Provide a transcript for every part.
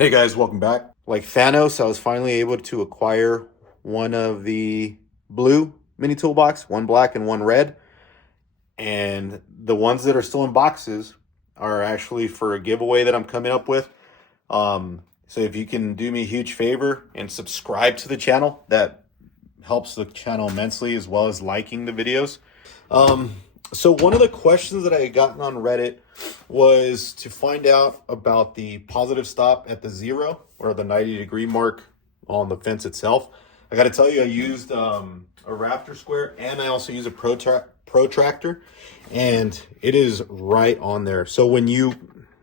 Hey guys, welcome back. Like Thanos, I was finally able to acquire one of the blue mini toolbox, one black and one red. And the ones that are still in boxes are actually for a giveaway that I'm coming up with. So if you can do me a huge favor and subscribe to the channel, that helps the channel immensely, as well as liking the videos. So one of the questions that I had gotten on Reddit was to find out about the positive stop at the 0 or the 90-degree mark on the fence itself. I got to tell you, I used a Raptor square, and I also use a protractor, and it is right on there. So when you,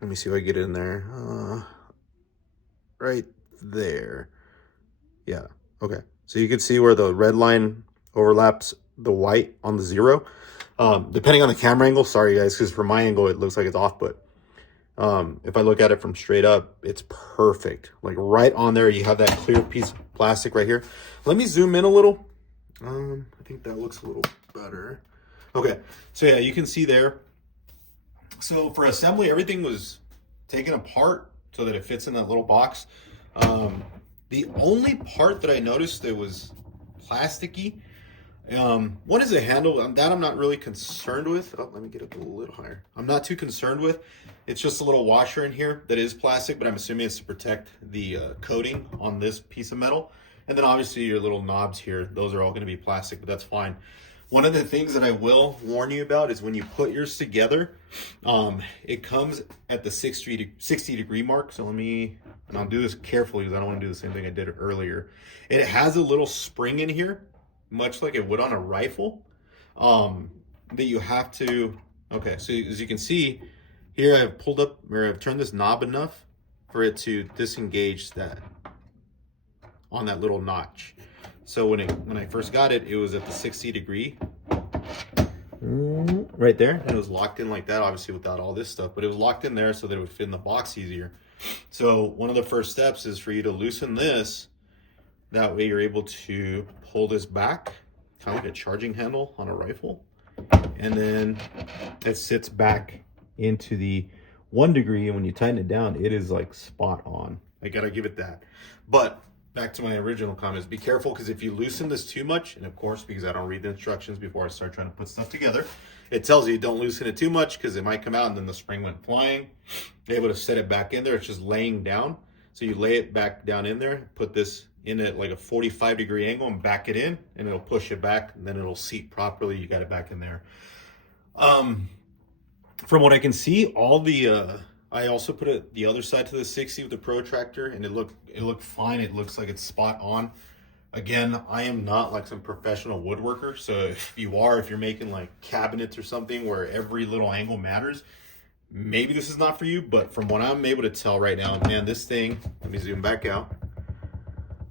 let me see if I get it in there, right there. Yeah. Okay. So you can see where the red line overlaps the white on the 0. Depending on the camera angle, sorry guys, because from my angle it looks like it's off, but if I look at it from straight up, it's perfect. Like right on there, you have that clear piece of plastic right here. Let me zoom in a little. I think that looks a little better. Okay, so yeah, you can see there. So for assembly, everything was taken apart so that it fits in that little box. The only part that I noticed that was plasticky, one is a handle that I'm not really concerned with. Oh, let me get up a little higher. I'm not too concerned with. It's just a little washer in here that is plastic, but I'm assuming it's to protect the coating on this piece of metal. And then obviously your little knobs here, those are all going to be plastic, but that's fine. One of the things that I will warn you about is when you put yours together, it comes at the 60 degree mark. So and I'll do this carefully because I don't want to do the same thing I did earlier. It has a little spring in here, much like it would on a rifle, that you have to, okay, so as you can see, here I've pulled up, or I've turned this knob enough for it to disengage that on that little notch. So when I first got it, it was at the 60 degree, right there, and it was locked in like that, obviously without all this stuff, but it was locked in there so that it would fit in the box easier. So one of the first steps is for you to loosen this. That way you're able to pull this back, kind of like a charging handle on a rifle. And then it sits back into the 1 degree. And when you tighten it down, it is like spot on. I gotta give it that. But back to my original comments, be careful, because if you loosen this too much, and of course, because I don't read the instructions before I start trying to put stuff together, it tells you don't loosen it too much because it might come out and then the spring went flying. You're able to set it back in there. It's just laying down. So you lay it back down in there, put this in at like a 45 degree angle and back it in, and it'll push it back, and then it'll seat properly. You got it back in there. From what I can see, all the I also put it the other side to the 60 with the protractor, and it looked fine. It looks like it's spot on. Again, I am not like some professional woodworker, so if you're making like cabinets or something where every little angle matters, maybe this is not for you. But from what I'm able to tell right now, man, this thing, let me zoom back out.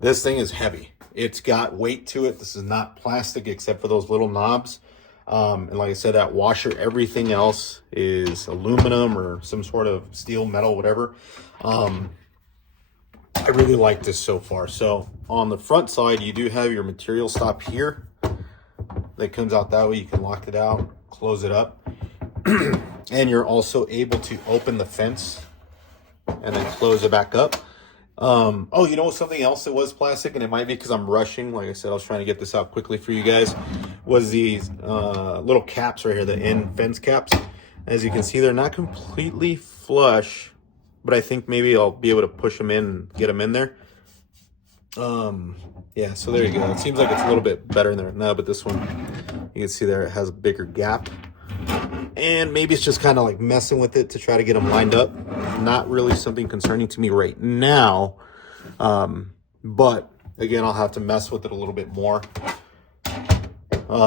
This thing is heavy. It's got weight to it. This is not plastic except for those little knobs. And like I said, that washer, everything else is aluminum or some sort of steel, metal, whatever. I really like this so far. So on the front side, you do have your material stop here that comes out that way. You can lock it out, close it up. And you're also able to open the fence and then close it back up. Oh, you know something else that was plastic, and it might be because I'm rushing. Like I said, I was trying to get this out quickly for you guys, was these little caps right here, the end fence caps. As you can see, they're not completely flush, but I think maybe I'll be able to push them in and get them in there. Yeah, so there you go. It seems like it's a little bit better in there now, but this one, you can see there, it has a bigger gap. And maybe it's just kind of like messing with it to try to get them lined up. Not really something concerning to me right now. But again, I'll have to mess with it a little bit more.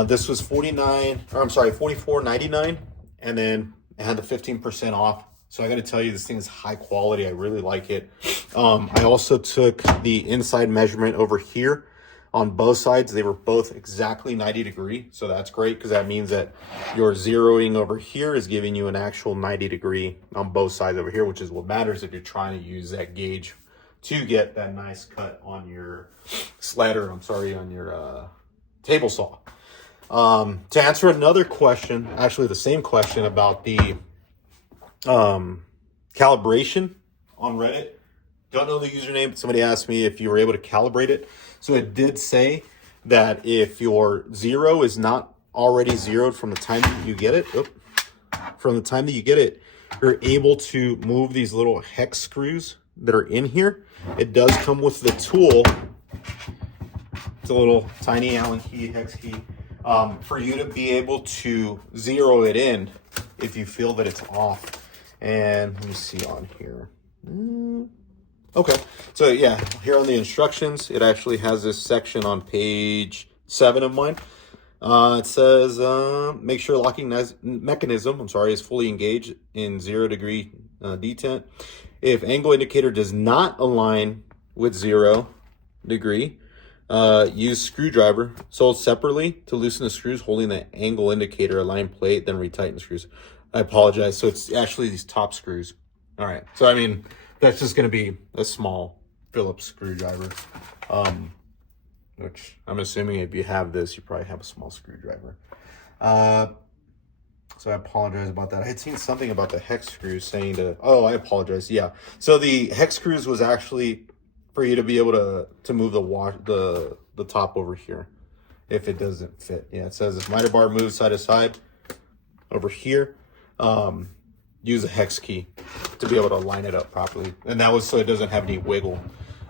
This was $44.99, and then it had the 15% off. So I got to tell you, this thing is high quality. I really like it. I also took the inside measurement over here on both sides. They were both exactly 90 degree. So that's great, because that means that your zeroing over here is giving you an actual 90 degree on both sides over here, which is what matters if you're trying to use that gauge to get that nice cut on your on your table saw. To answer another question, actually the same question about the calibration on Reddit, Don't know the username, but somebody asked me if you were able to calibrate it. So it did say that if your zero is not already zeroed from the time that you get it, you're able to move these little hex screws that are in here. It does come with the tool. It's a little tiny Allen key, hex key, for you to be able to zero it in if you feel that it's off. And let me see on here. Okay, so yeah, here on the instructions, it actually has this section on page 7 of mine. It says, make sure locking mechanism, is fully engaged in 0 degree detent. If angle indicator does not align with 0 degree, use screwdriver sold separately to loosen the screws holding the angle indicator aligned plate, then retighten the screws. I apologize. So it's actually these top screws. All right. So, I mean, that's just going to be a small Phillips screwdriver, which I'm assuming if you have this, you probably have a small screwdriver. So I apologize about that. I had seen something about the hex screws saying oh, I apologize. Yeah. So the hex screws was actually for you to be able to move the top over here if it doesn't fit. Yeah, it says if miter bar moves side to side over here, use a hex key to be able to line it up properly. And that was so it doesn't have any wiggle.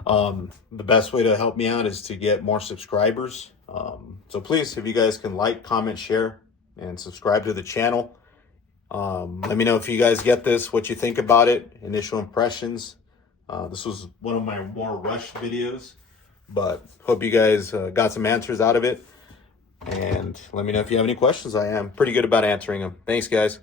The best way to help me out is to get more subscribers. So please, if you guys can like, comment, share, and subscribe to the channel. Let me know if you guys get this, what you think about it, initial impressions. This was one of my more rushed videos, but hope you guys got some answers out of it. And let me know if you have any questions. I am pretty good about answering them. Thanks, guys.